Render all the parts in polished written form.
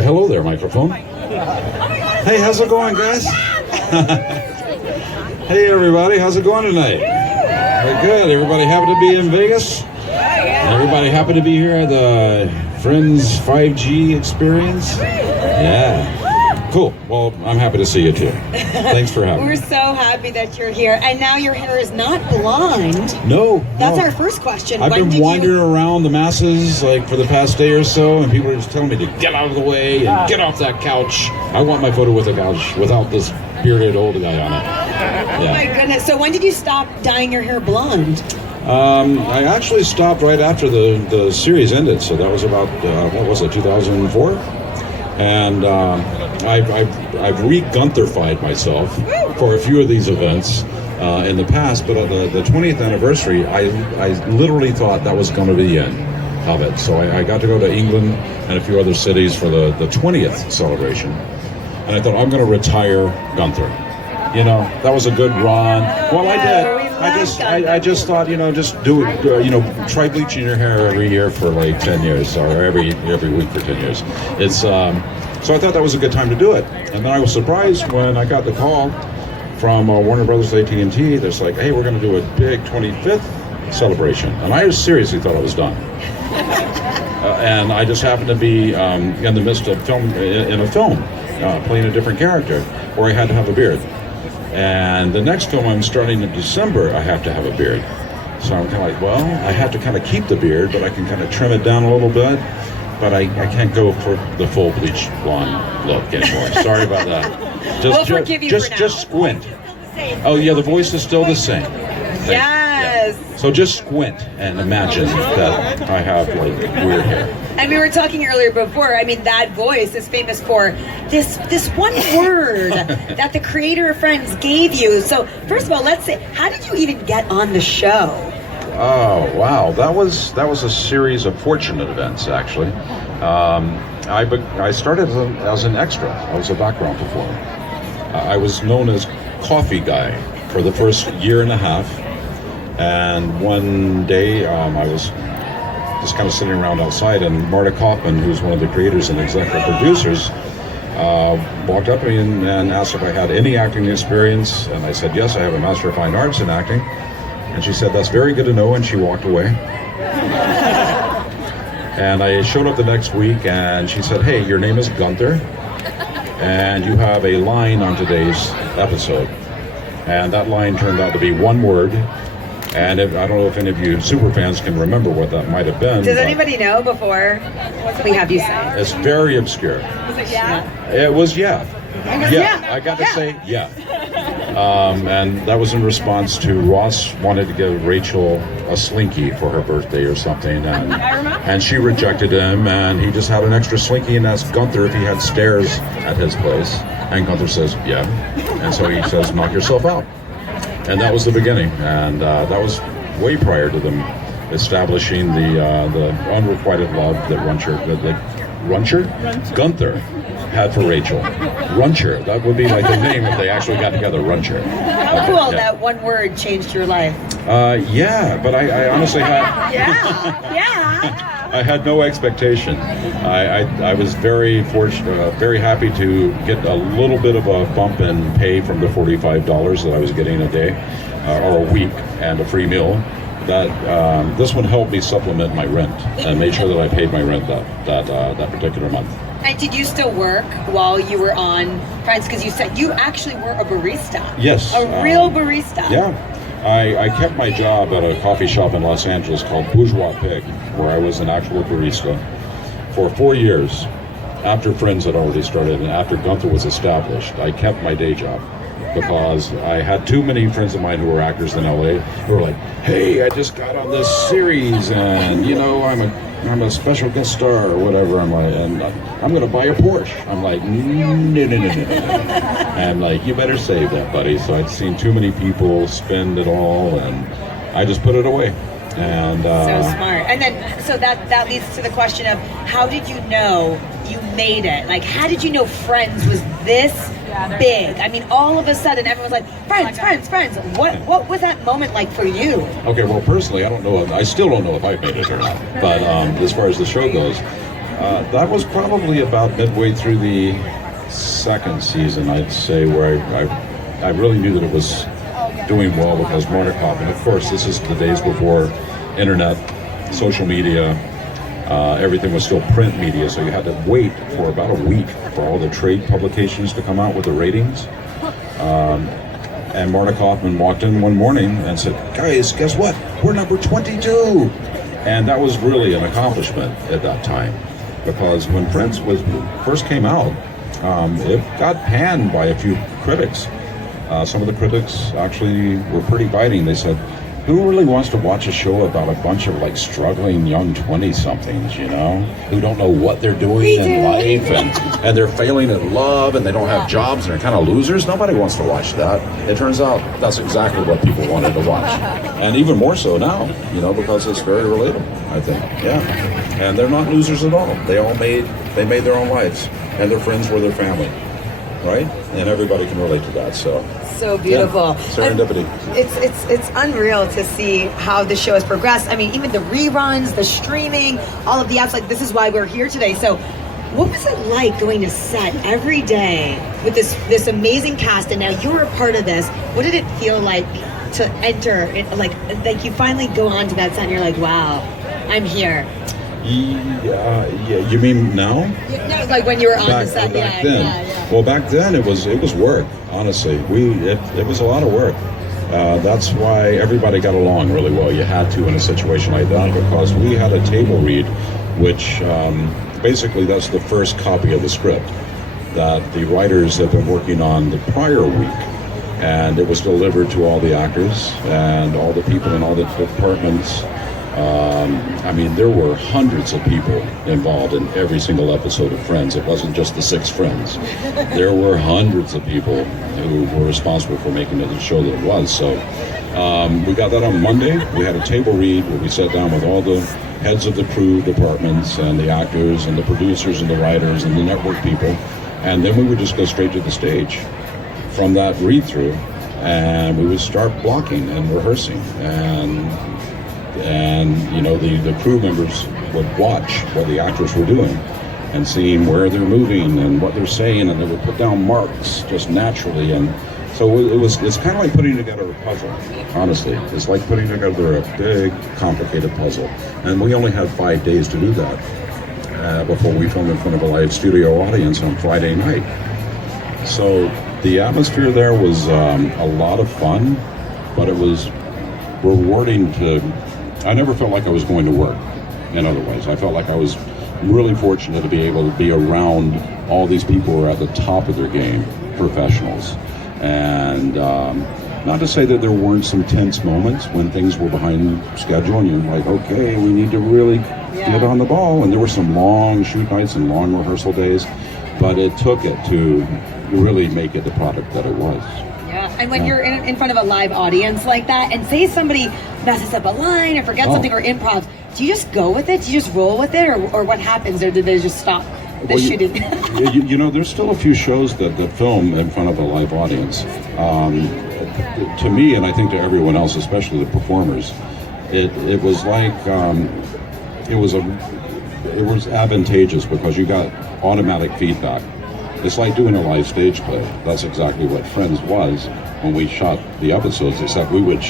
Why, hello there, microphone. Hey, how's it going, guys? Hey, everybody, how's it going tonight? Very good. Everybody happy to be in Vegas? Everybody happy to be here at the Friends 5G experience? Yeah. Cool. Well, I'm happy to see you too. Thanks for having me. We're so happy that you're here. And now your hair is not blonde. No. That's our first question. I've been wandering around the masses like for the past day or so, and people are just telling me to get out of the way and get off that couch. I want my photo with a couch without this bearded old guy on it. Yeah. Oh my goodness. So when did you stop dyeing your hair blonde? I actually stopped right after the series ended, so that was about, 2004? And I've re-Gunther-fied myself for a few of these events in the past, but the 20th anniversary, I literally thought that was going to be the end of it. So I got to go to England and a few other cities for the 20th celebration. And I thought, I'm going to retire Gunther. You know, that was a good run. Well, I did. I just thought, just do it. Try bleaching your hair every year for like 10 years, or every week for 10 years. It's so I thought that was a good time to do it. And then I was surprised when I got the call from Warner Brothers AT&T. They're like, hey, we're going to do a big 25th celebration, and I seriously thought I was done. And I just happened to be in the midst of film playing a different character, where I had to have a beard. And the next film I'm starting in December, I have to have a beard. So I'm kind of like, well, I have to kind of keep the beard, but I can kind of trim it down a little bit. But I can't go for the full bleach blonde look anymore. Sorry about that. We'll forgive you for now. Just squint. Oh yeah, the voice is still the same. Yes. Yeah. So just squint and imagine that I have like weird hair. And we were talking earlier before, I mean, that voice is famous for this one word that the creator of Friends gave you. So first of all, let's say, how did you even get on the show? Oh, wow. That was a series of fortunate events, actually. I started as an extra. I was a background performer. I was known as Coffee Guy for the first year and a half. And one day I was just kind of sitting around outside, and Marta Kaufman, who's one of the creators and executive producers, walked up to me and asked if I had any acting experience. And I said, yes, I have a Master of Fine Arts in acting. And she said, that's very good to know, and she walked away. And I showed up the next week, and she said, hey, your name is Gunther, and you have a line on today's episode. And that line turned out to be one word. And I don't know if any of you super fans can remember what that might have been. Does anybody know before we have you say? It's very obscure. Was it yeah? It was yeah. Yeah. I got to say yeah. And that was in response to Ross wanted to give Rachel a slinky for her birthday or something, and she rejected him, and he just had an extra slinky and asked Gunther if he had stairs at his place, and Gunther says yeah, and so he says knock yourself out. And that was the beginning, and that was way prior to them establishing the unrequited love that Gunther had for Rachel. Runcher, that would be like the name if they actually got together, Runcher. How cool that one word changed your life. Yeah, but I honestly had... yeah. I had no expectation. I was very fortunate, very happy to get a little bit of a bump in pay from the $45 that I was getting a day or a week, and a free meal. That this one helped me supplement my rent and made sure that I paid my rent that particular month. And did you still work while you were on Friends? Because you said you actually were a barista. Yes. A real barista. Yeah. I kept my job at a coffee shop in Los Angeles called Bourgeois Pig, where I was an actual barista for 4 years after Friends had already started and after Gunther was established. I kept my day job because I had too many friends of mine who were actors in LA who were like, hey, I just got on this series and, I'm a special guest star or whatever. I'm like, and I'm going to buy a Porsche. I'm like, no. And like, you better save that, buddy. So I'd seen too many people spend it all, and I just put it away. And so smart. And then, so that leads to the question of how did you know you made it? Like, how did you know Friends was this big? I mean, all of a sudden, everyone's like, Friends. What was that moment like for you? Okay, well, personally, I still don't know if I made it or not. But as far as the show goes, That was probably about midway through the second season, I'd say, where I really knew that it was doing well because Marta Kauffman, of course, this is the days before internet, social media, everything was still print media, so you had to wait for about a week for all the trade publications to come out with the ratings. And Marta Kauffman walked in one morning and said, guys, guess what? We're number 22. And that was really an accomplishment at that time, because when Friends first came out, it got panned by a few critics. Some of the critics actually were pretty biting. They said, who really wants to watch a show about a bunch of like struggling young 20-somethings, you know, who don't know what they're doing in life and they're failing at love and they don't have jobs and they're kind of losers? Nobody wants to watch that. It turns out that's exactly what people wanted to watch. And even more so now, you know, because it's very relatable, I think. Yeah. And they're not losers at all. They made their own lives and their friends were their family. Right? And everybody can relate to that. So beautiful. Yeah, serendipity. It's unreal to see how the show has progressed. I mean, even the reruns, the streaming, all of the apps. Like, this is why we're here today. So, what was it like going to set every day with this amazing cast, and now you're a part of this? What did it feel like to enter? Like you finally go onto that set, and you're like, wow, I'm here. Yeah. You mean now? No, like when you were on the set. Back then. Well, back then it was work. Honestly, it was a lot of work. That's why everybody got along really well. You had to in a situation like that, because we had a table read, which basically that's the first copy of the script that the writers have been working on the prior week, and it was delivered to all the actors and all the people in all the departments. I mean, there were hundreds of people involved in every single episode of Friends. It wasn't just the 6 friends. There were hundreds of people who were responsible for making it the show that it was. So we got that on Monday. We had a table read where we sat down with all the heads of the crew departments and the actors and the producers and the writers and the network people. And then we would just go straight to the stage from that read-through, and we would start blocking and rehearsing. And you know, the crew members would watch what the actors were doing and seeing where they're moving and what they're saying, and they would put down marks just naturally. And so it's kind of like putting together a puzzle. Honestly, it's like putting together a big, complicated puzzle. And we only had 5 days to do that before we filmed in front of a live studio audience on Friday night. So the atmosphere there was a lot of fun, but it was rewarding to. I never felt like I was going to work. In other ways, I felt like I was really fortunate to be able to be around all these people who are at the top of their game, professionals. And not to say that there weren't some tense moments when things were behind schedule and you're like, okay, we need to really get on the ball. And there were some long shoot nights and long rehearsal days, but it took it to really make it the product that it was. Yeah, and when you're in front of a live audience like that, and say somebody messes up a line or forgets something or improv, do you just go with it? Do you just roll with it, or what happens? Or do they just stop the shooting? You know, there's still a few shows that film in front of a live audience. To me, and I think to everyone else, especially the performers, it was like it was advantageous because you got automatic feedback. It's like doing a live stage play. That's exactly what Friends was when we shot the episodes, except we would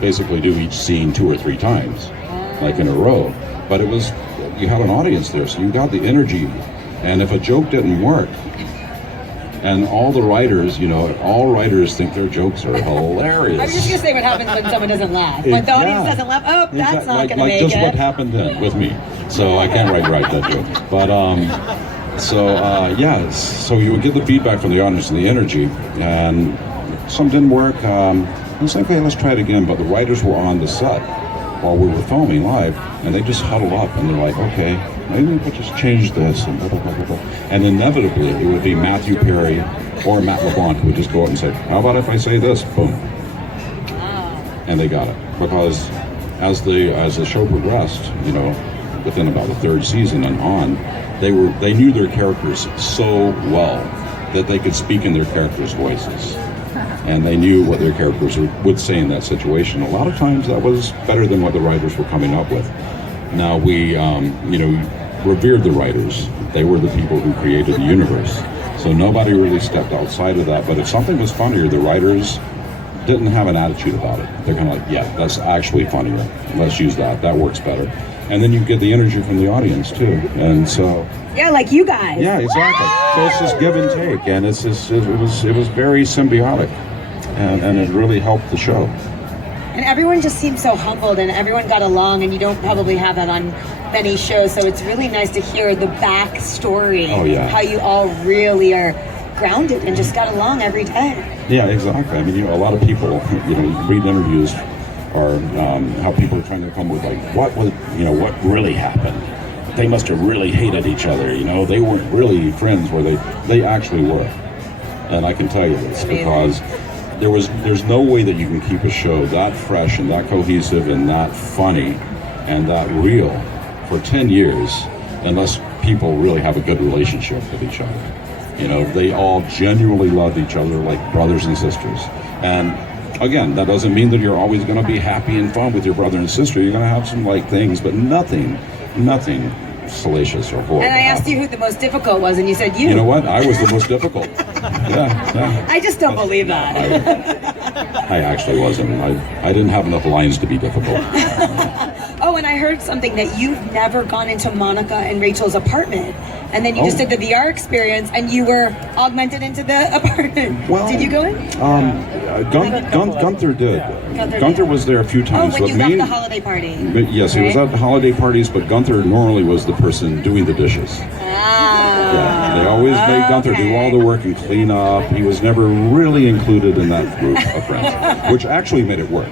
basically do each scene 2 or 3 times, like in a row. But it was, you had an audience there, so you got the energy. And if a joke didn't work, and all the writers, you know, all writers think their jokes are hilarious. I was just gonna say what happens when someone doesn't laugh. When the audience doesn't laugh, oh, that's not gonna make it. Like just what happened then with me. So I can't write that joke. But so you would get the feedback from the audience and the energy, and some didn't work. It was like, okay, let's try it again. But the writers were on the set while we were filming live, and they just huddle up and they're like, okay, maybe we could just change this and blah, blah, blah, blah, blah. And inevitably it would be Matthew Perry or Matt LeBlanc who would just go out and say, how about if I say this? Boom. And they got it. Because as the show progressed, you know, within about the 3rd season and on, they knew their characters so well that they could speak in their characters' voices. And they knew what their characters would say in that situation. A lot of times that was better than what the writers were coming up with. Now we revered the writers. They were the people who created the universe. So nobody really stepped outside of that. But if something was funnier, the writers didn't have an attitude about it. They're kind of like, yeah, that's actually funnier. Let's use that. That works better. And then you get the energy from the audience too. And so Yeah, like you guys. yeah, exactly. So it's just give and take, and it's just, it was very symbiotic, and it really helped the show. And everyone just seems so humbled, and everyone got along, and you don't probably have that on many shows, so it's really nice to hear the backstory. Oh, yeah. How you all really are grounded and just got along every day. Yeah, exactly. I mean, a lot of people, you read interviews, or how people are trying to come with like, what really happened? They must have really hated each other. They weren't really friends, where they actually were. And I can tell you this because there's no way that you can keep a show that fresh and that cohesive and that funny and that real for 10 years unless people really have a good relationship with each other. They all genuinely loved each other like brothers and sisters. And again, that doesn't mean that you're always going to be happy and fun with your brother and sister. You're going to have some things, but nothing salacious or horrible. And I asked you who the most difficult was, and you said you. You know what? I was the most difficult. Yeah. I just don't believe that. I actually wasn't. I didn't have enough lines to be difficult. Oh, and I heard something that you've never gone into Monica and Rachel's apartment. And then you just did the VR experience, and you were augmented into the apartment. Well, did you go in? Gunther did. Gunther was there a few times. Oh, when you left the holiday party. But yes, he was at holiday parties, but Gunther normally was the person doing the dishes. Yeah, they always made Gunther do all the work and clean up. He was never really included in that group of friends, which actually made it work.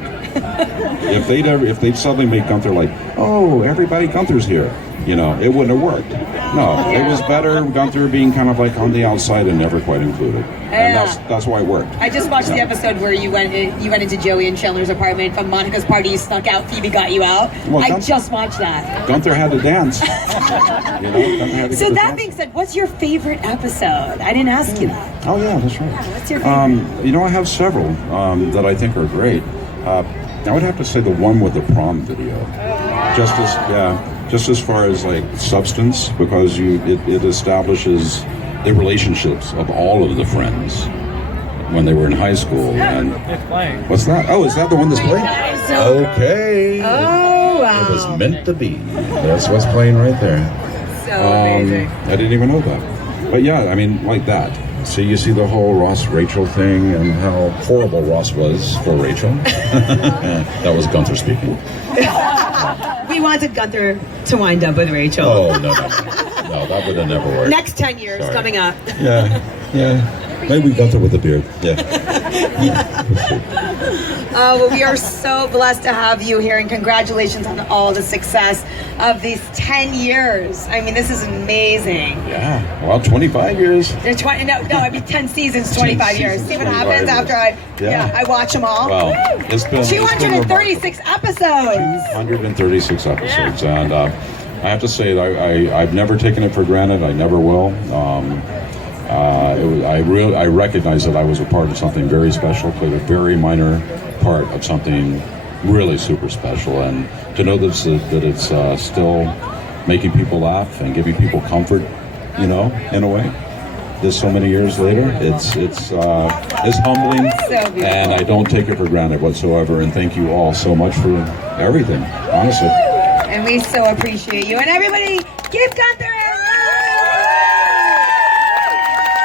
If they'd suddenly made Gunther like, oh, everybody, Gunther's here, it wouldn't have worked. No, it was better Gunther being kind of like on the outside and never quite included, and that's why it worked. I just watched the episode where you went into Joey and Chandler's apartment from Monica's party. You snuck out. Phoebe got you out. Well, I just watched that. Gunther had to dance. So that being said, what's your favorite episode? I didn't ask you that. Oh yeah, that's right. Yeah, what's your favorite? I have several that I think are great. I would have to say the one with the prom video. Just as far as like substance, because it establishes the relationships of all of the friends when they were in high school. And what's that? Oh, is that the one that's playing? Okay. Oh, wow. It was meant to be. That's what's playing right there. So amazing. I didn't even know that. But yeah, I mean, like that. So you see the whole Ross-Rachel thing and how horrible Ross was for Rachel. That was Gunther speaking. We wanted Gunther to wind up with Rachel. Oh, no, that would have never worked. Next 10 years coming up. Yeah. Maybe Gunther with a beard. Yeah. Well, we are so blessed to have you here, and congratulations on all the success of these 10 years. I mean, this is amazing. Yeah. Well, 25 years. There's 10 seasons, 25 years. See what happens after I watch them all. Well, it's been 236 episodes. 236 episodes, and I have to say that I've never taken it for granted. I never will. I recognize that I was a part of something very special, played a very minor part of something really super special, and to know that it's still making people laugh and giving people comfort, in a way. This so many years later, it's humbling, and I don't take it for granted whatsoever. And thank you all so much for everything, honestly. And we so appreciate you. And everybody, give Gunther a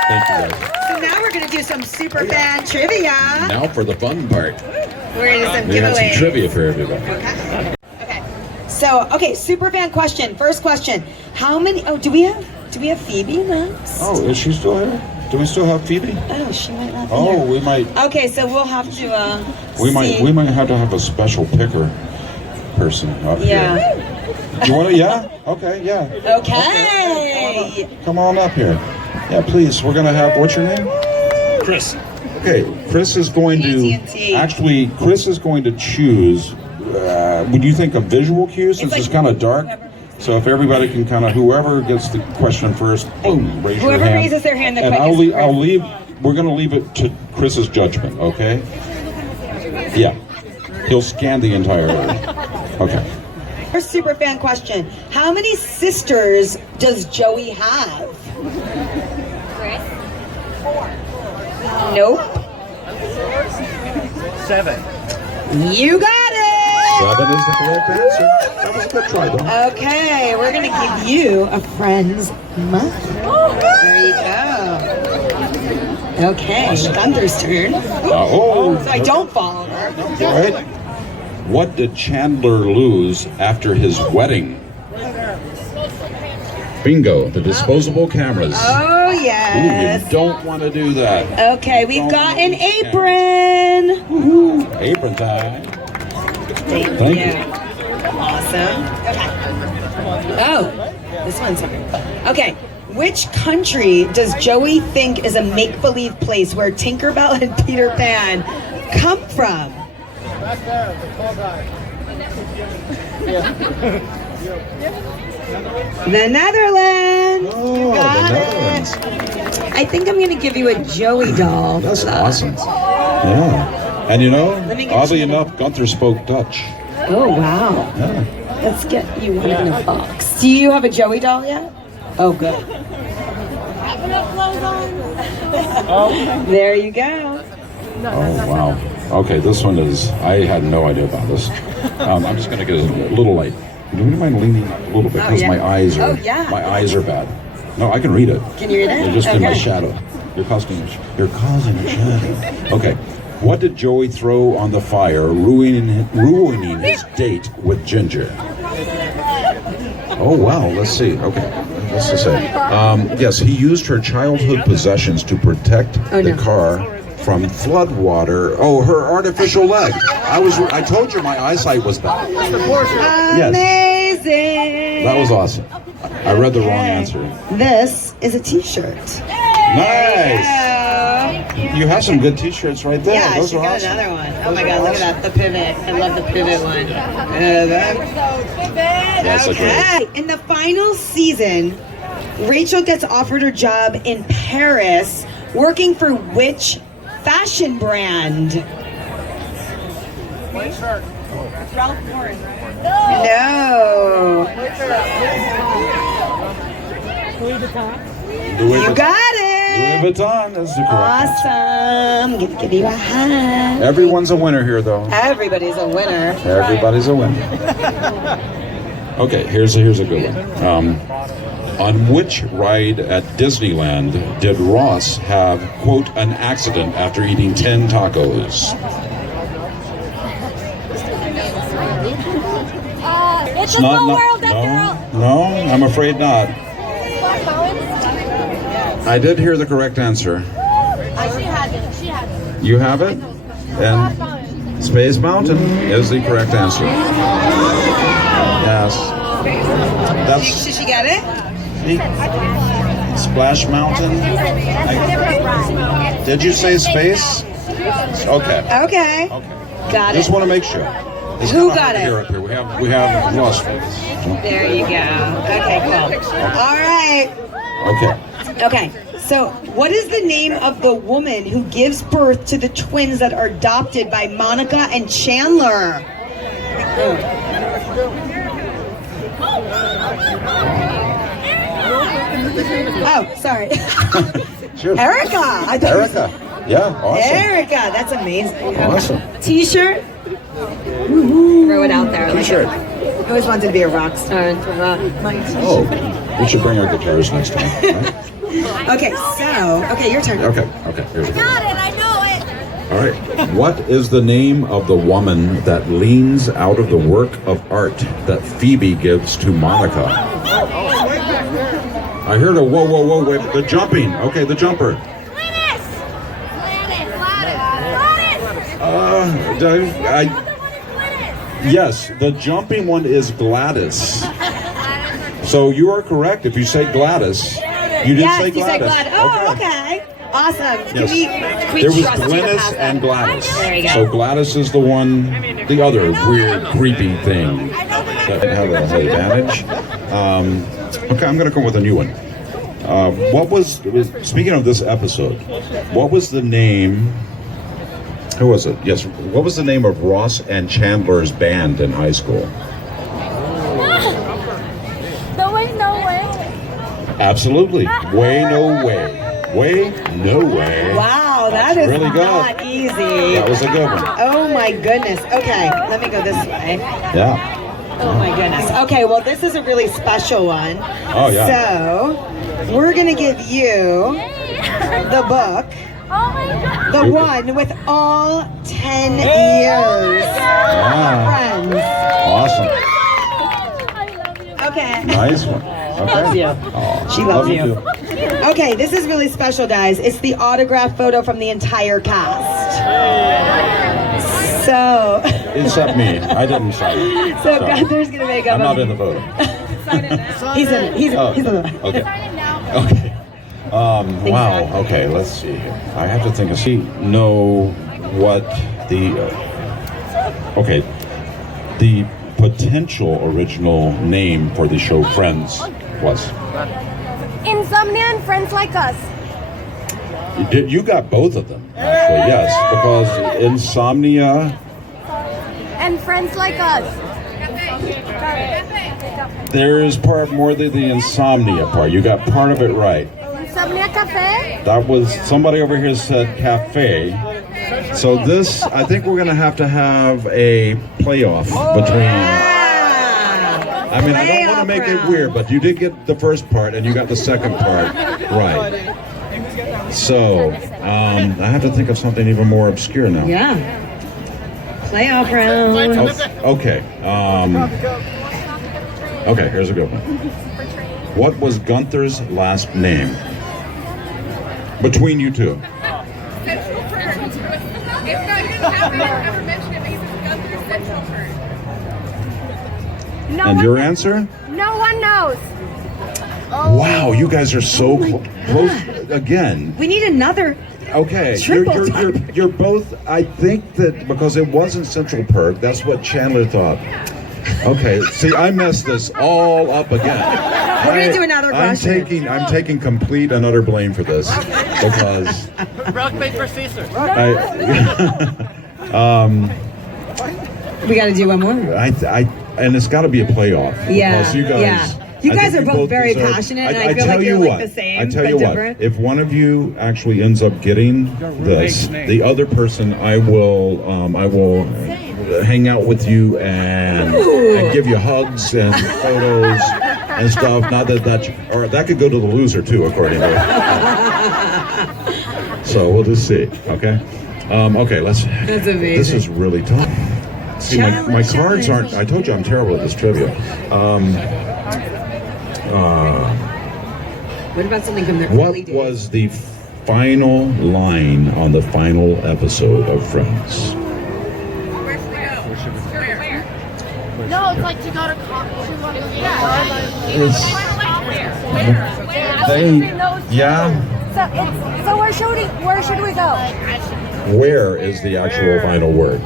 Thank you, guys. So now we're going to do some super fan trivia. Now for the fun part. We're going to do some We have some giveaways. trivia for everybody. Okay. So, super fan question. First question. How many, do we have Phoebe next? Oh, is she still here? Do we still have Phoebe? Oh, she might not be Oh, here. we might. Okay, so we'll have to, We see. might have to have a special picker person up Yeah. here. You want to? Yeah. Okay. Yeah. Okay. Come on up here. Yeah, please. We're gonna have. What's your name? Chris. Okay. Chris is going AT&T. to. Actually, Chris is going to choose. Would you think a visual cue since it's kind of dark? So if everybody can kind of, whoever gets the question first, boom, raise your Whoever hand. raises their hand the and quickest. I'll leave. We're gonna leave it to Chris's judgment. Okay. Yeah. He'll scan the entire area. Okay. First super fan question. How many sisters does Joey have? Chris? Nope. 7. You got it! 7 is the correct answer. That was a good try, though. Okay, we're gonna give you a friend's month. There you go. Okay, Gunther's turn. So I don't fall over. All right. What did Chandler lose after his wedding? Bingo, the disposable cameras. Oh, Ooh, yes. you don't want to do that. Okay, we've got an apron. Apron time. Thank you. Awesome. Okay. Oh, this one's hard. Okay. Which country does Joey think is a make-believe place where Tinkerbell and Peter Pan come from? Back there, the tall guy. The Netherlands. Oh, You got the it. Netherlands. I think I'm going to give you a Joey doll. That's awesome. Yeah. And you know, me get oddly you- enough, Gunther spoke Dutch. Oh, wow. Yeah. Let's get you one in a box. Do you have a Joey doll yet? Oh, good. There you go. Oh, wow. Okay, this one is, I had no idea about this. I'm just going to get a little light. Do you mind leaning up a little bit? Because yeah. my eyes are yeah. my eyes are bad. No, I can read it. Can you read it? They're just in my Okay. shadow. You're causing a shadow. Okay. What did Joey throw on the fire, ruining his date with Ginger? Oh, wow. Let's see. Okay. What's to say? Yes, he used her childhood possessions to protect the car from flood water. Oh, her artificial leg. I told you my eyesight was bad. Yes. Amazing. That was awesome. I read the wrong answer. This is a t-shirt. Nice. You have some good t-shirts right there. Yeah, Those she are got awesome. another one. Oh my god, look at that. The pivot. I love the pivot one. That's a great. Okay. In the final season, Rachel gets offered her job in Paris, working for which fashion brand? Ralph Lauren. No. You got Louis it. Vuitton is the correct. Awesome. Give you a hand. Everyone's a winner here, though. Everybody's a winner. Everybody's a winner. Okay, here's a good one. On which ride at Disneyland did Ross have, quote, an accident after eating 10 tacos? It's a small world after all. No, I'm afraid not. I did hear the correct answer. She had it. She had it. You have it? And Space Mountain is the correct answer. Yes. That's Did she get it? Splash Mountain. Did you say space? Okay. Okay. Got Just it. want to make sure. It's Who kinda got hard to it? hear up here. We have Ross with us. There you go. Okay, cool. All right. Okay. Okay. So, what is the name of the woman who gives birth to the twins that are adopted by Monica and Chandler? Oh, sorry. Sure. Erica. I thought- Erica. Yeah, awesome. Erica. That's amazing. Awesome. T-shirt. Throw it out there. T-shirt. I always wanted to be a rock star and to rock my t-shirt. Oh, we should bring our guitars next time. Right? Okay, your turn. Okay, here's a good one. Got it. I know it. All right. What is the name of the woman that leans out of the work of art that Phoebe gives to Monica? I heard a whoa, wait, the jumping. Okay, the jumper. Gladys. Yes, the jumping one is Gladys. So you are correct if you say Gladys. You did say Yes, you said Gladys. Gladys. Oh, okay. Awesome. Yes. Can we There was trust you to Glynis pass that? and Gladys. There you go. So Gladys is the one, the other weird, creepy thing that have an advantage. Okay, I'm going to come with a new one. Speaking of this episode, what was the name? Who was it? Yes. What was the name of Ross and Chandler's band in high school? Absolutely. Way, no way. Way, no way. Wow, That's that is really good. not easy. That was a good one. Oh my goodness. Okay, let me go this way. Yeah. Oh my goodness. Okay, well this is a really special one. Oh, yeah. So, we're gonna give you the book. Oh my god. The one with all 10 years. Wow. Friends. Awesome. I love you. Okay. Nice one. Okay. Loves you. Oh, She loves love you. too. Okay, this is really special, guys. It's the autograph photo from the entire cast. So, Except me. I didn't sign it. so Gunther's gonna make up. I'm not in the photo. He's in it. He's Oh, in it. okay. Okay. Wow. Okay. Let's see here. I have to think. Know what the okay, the potential original name for the show Friends was. Insomnia and Friends Like Us. You got both of them, actually. Yes, because Insomnia. And Friends Like Us. There is part more than the insomnia part. You got part of it right. Insomnia Cafe. That was somebody over here said cafe. So this, I think we're gonna have a playoff between. I mean, I don't want to make it weird, but you did get the first part and you got the second part right. So I have to think of something even more obscure now. Yeah. Playoff round. Oh, okay. Okay, here's a good one. What was Gunther's last name? Between you two. Central Perk. It's not good enough. I've never mentioned it, but he's Gunther Central Perk. No And one, your answer? no one knows. Wow, you guys are so close again. We need another. Okay, Triple you're both. I think that because it wasn't Central Perk, that's what Chandler thought. Okay, see, I messed this all up again. We're gonna do another question. I'm taking complete and utter blame for this because Rock, paper, scissors. We got to do one more. and it's got to be a playoff. Yeah, because you guys. yeah. You I guys think are you both very deserve- passionate, and I feel like tell you're you like what, the same, I tell but you what. different. If one of you actually ends up getting this, the other person, I will hang out with you and give you hugs and photos and stuff. Not or that could go to the loser too, according to. So we'll just see. Okay. Okay. Let's. That's amazing. This is really tough. See, my cards aren't. I told you I'm terrible at this trivia. What about something from the What early days? was the final line on the final episode of Friends? Where should we go? Where? No, it's like to go to college. So where should we go? Where is the actual final word?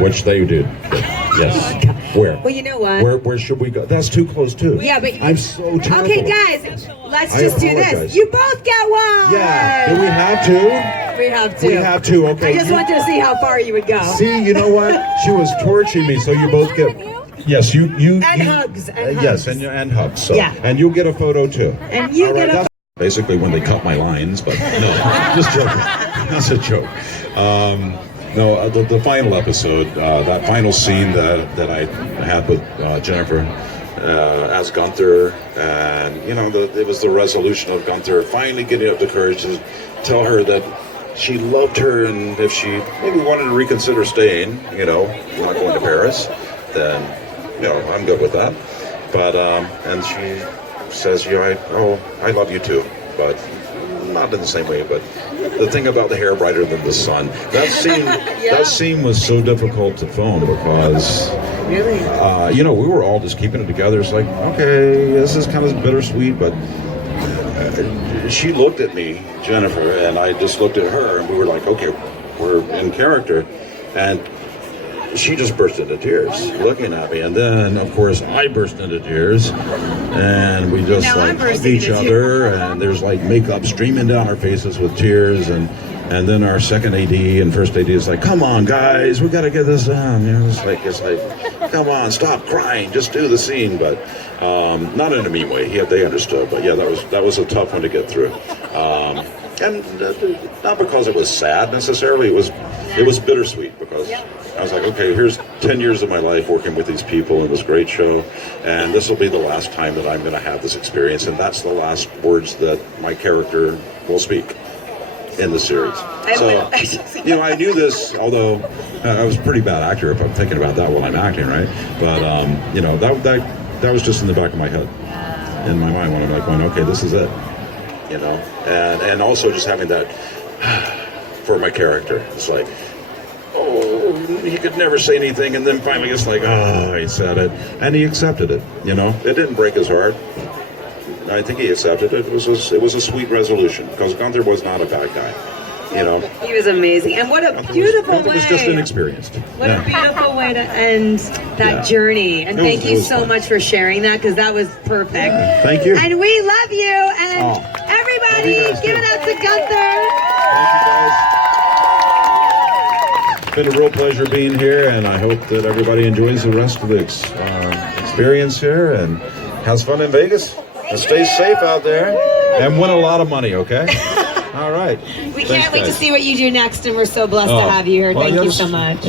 Which they did. Yes. Where? Well, you know what? Where should we go? That's too close too. Yeah, but I'm so terrible. Okay, guys, let's I just do apologize. this. You both get one. Yeah. Do we have to? We have to. We have to. Okay. I just wanted to see how far you would go. See, you know what? She was torching me, so you both get. Yes, you. And hugs, and yes, hugs. and hugs. So, Yeah. and you'll get a photo too. And you All get a. that's basically when they cut my lines, but no, just joking. That's a joke. No, the final episode, that final scene that I had with Jennifer as Gunther, and it was the resolution of Gunther finally getting up the courage to tell her that she loved her, and if she maybe wanted to reconsider staying, not going to Paris, then I'm good with that. But and she says, I love you too, but not in the same way. But the thing about the hair brighter than the sun, that scene was so difficult to film because Really? we were all just keeping it together. It's like, okay, this is kind of bittersweet, but she looked at me, Jennifer, and I just looked at her, and we were like, okay, we're in character, and she just burst into tears looking at me, and then of course I burst into tears, and we just Now I'm like hugged bursting each into other, and there's like makeup streaming down our faces with tears, and And then our second AD and first AD is like, come on, guys, we got to get this done. You know, it's like, come on, stop crying, just do the scene. But not in a mean way. They understood. But yeah, that was a tough one to get through. And not because it was sad necessarily. It was bittersweet because I was like, okay, here's 10 years of my life working with these people in this great show, and this will be the last time that I'm going to have this experience, and that's the last words that my character will speak in the series. So, you know, I knew this, although I was a pretty bad actor if I'm thinking about that while I'm acting, right? But, you know, that was just in the back of my head, in my mind when I'm like going, okay, this is it, you know? And also just having that for my character. It's like, oh, he could never say anything, and then finally it's like, oh, he said it, and he accepted it, you know? It didn't break his heart. I think he accepted it. It was a sweet resolution because Gunther was not a bad guy, you know. He was amazing, and what a beautiful Gunther way. was just inexperienced. What a beautiful way to end that journey. And thank you so much for sharing that because that was perfect. Thank you. And we love you. And everybody, give it up to Gunther. Thank you, guys. It's been a real pleasure being here, and I hope that everybody enjoys the rest of the experience here and has fun in Vegas. And stay safe out there and win a lot of money, okay? All right. We can't wait to see what you do next, and we're so blessed to have you here. Thank you so much.